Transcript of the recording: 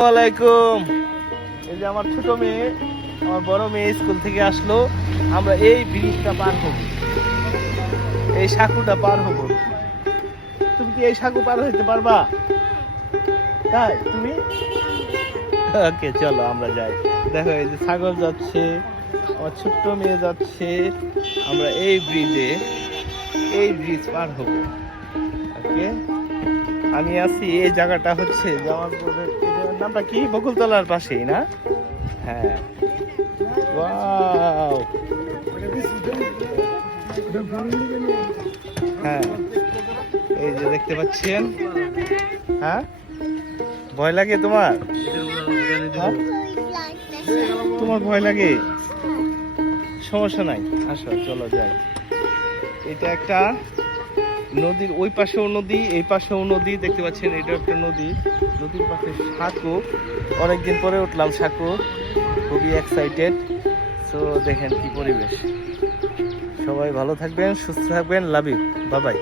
ওয়ালাইকুম। এই যে আমার ছোট মেয়ে, আমার বড় মেয়ে স্কুল থেকে আসলো। আমরা এই ব্রিজটা পার হব, এই সাঁকুটা পার হব। তুমি কি এই সাঁকু পার হইতে পারবা? তাই তুমি? ওকে, চলো আমরা যাই। দেখো এই যে ছাগল যাচ্ছে, আমার ছোট্ট মেয়ে যাচ্ছে। আমরা এই ব্রিজ পার হব। ওকে, আমি আছি এই জায়গাটা হচ্ছে জামালপুরের, এটার নামটা কি, বকুলতলার পাশেই না? হ্যাঁ, ওয়াও। হ্যাঁ, এই যে দেখতে পাচ্ছেন। হ্যাঁ, ভয় লাগে তোমার? হ্যাঁ? তোমার ভয় লাগে? সমস্যা নাই, আসো চলো যাই। এটা একটা নদীর, ওই পাশেও নদী, এই পাশেও নদী, দেখতে পাচ্ছেন এটা একটা নদী। নদীর পাশে সাঁকো, অনেকদিন পরে উঠলাম সাঁকো, খুবই এক্সাইটেড। তো দেখেন কি পরিবেশ। সবাই ভালো থাকবেন, সুস্থ থাকবেন, লাভ ইউ, বাই বাই।